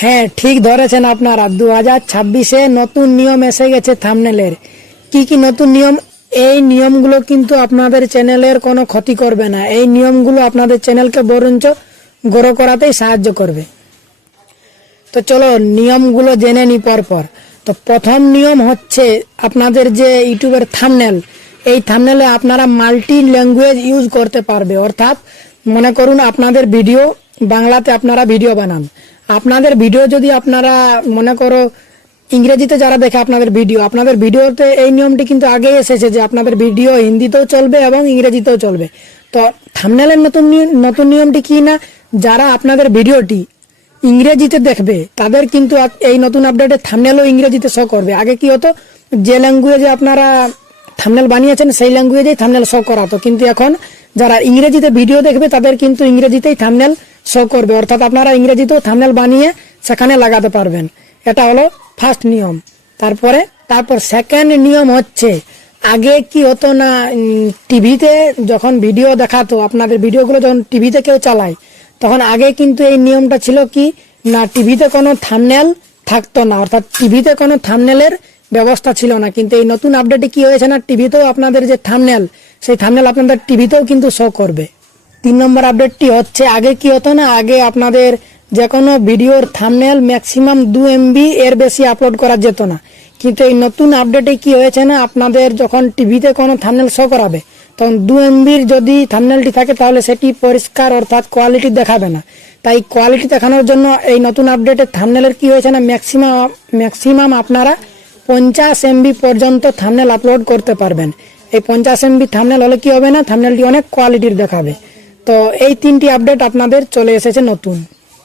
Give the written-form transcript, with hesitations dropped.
হ্যাঁ, ঠিক ধরেছেন আপনারা। 2026-এ নতুন নিয়ম এসে গেছে থাম্বনেলের। কি কি নতুন নিয়ম? এই নিয়মগুলো কিন্তু আপনাদের চ্যানেলের কোনো ক্ষতি করবে না। এই নিয়মগুলো আপনাদের চ্যানেলকে বরঞ্চ গ্রো করাতেই সাহায্য করবে। তো চলো নিয়মগুলো জেনে নি পরপর। তো প্রথম নিয়ম হচ্ছে আপনাদের যে ইউটিউবের থাম্বনেল, এই থাম্বনেলে আপনারা মাল্টি ল্যাঙ্গুয়েজ ইউজ করতে পারবে। অর্থাৎ মনে করুন আপনাদের ভিডিও বাংলাতে আপনারা ভিডিও বানান, আপনাদের ভিডিও যদি আপনারা মনে করো ইংরেজিতে যারা দেখে আপনাদের ভিডিওতে এই নিয়মটি কিন্তু আগেই এসেছে যে আপনাদের ভিডিও হিন্দিতেও চলবে এবং ইংরেজিতেও চলবে। তো থাম্বনেলের নতুন নিয়মটি কি না, যারা আপনাদের ভিডিওটি ইংরেজিতে দেখবে তাদের কিন্তু এই নতুন আপডেটে থাম্বনেলও ইংরেজিতে শো করবে। আগে কি হতো, যে ল্যাঙ্গুয়েজে আপনারা থাম্বনেল বানিয়েছেন সেই ল্যাঙ্গুয়েজেই থাম্বনেল শো করাতো, কিন্তু এখন যারা ইংরেজিতে ভিডিও দেখবে তাদের কিন্তু ইংরেজিতেই থাম্বনেল শো করবে। অর্থাৎ আপনারা ইংরেজিতেও থাম্বনেল বানিয়ে সেখানে লাগাতে পারবেন। এটা হলো ফার্স্ট নিয়ম। তারপর সেকেন্ড নিয়ম হচ্ছে, আগে কি হতো না, টিভিতে যখন ভিডিও দেখাতো, আপনাদের ভিডিওগুলো যখন টিভিতে কেউ চালায়, তখন আগে কিন্তু এই নিয়মটা ছিল কি না, টিভিতে কোনো থাম্বনেল থাকতো না। অর্থাৎ টিভিতে কোনো থাম্বনেলের ব্যবস্থা ছিল না। কিন্তু এই নতুন আপডেটে কি হয়েছে না, টিভিতেও আপনাদের যে থাম্বনেল, সেই থাম্বনেল আপনাদের টিভিতেও কিন্তু শো করবে। 3 নম্বর আপডেটটি হচ্ছে, আগে কি হতো না, আগে আপনাদের যে কোনো ভিডিওর থাম্বনেল ম্যাক্সিমাম 2 MB এর বেশি আপলোড করা যেত না। কিন্তু এই নতুন আপডেটে কি হয়েছে না, আপনাদের যখন টিভিতে কোনো থাম্বনেল শো করাবে তখন 2 MBর যদি থাম্বনেলটি থাকে তাহলে সেটি পরিষ্কার অর্থাৎ কোয়ালিটি দেখাবে না। তাই কোয়ালিটি দেখানোর জন্য এই নতুন আপডেটে থাম্বনেলের কি হয়েছে না, ম্যাক্সিমাম আপনারা 50 MB পর্যন্ত থাম্বনেল আপলোড করতে পারবেন। এই 50 MB থাম্বনেল হলে কি হবে না, থাম্বনেলটি অনেক কোয়ালিটির দেখাবে। তো এই 3টি আপডেট আপনাদের চলে এসেছে নতুন।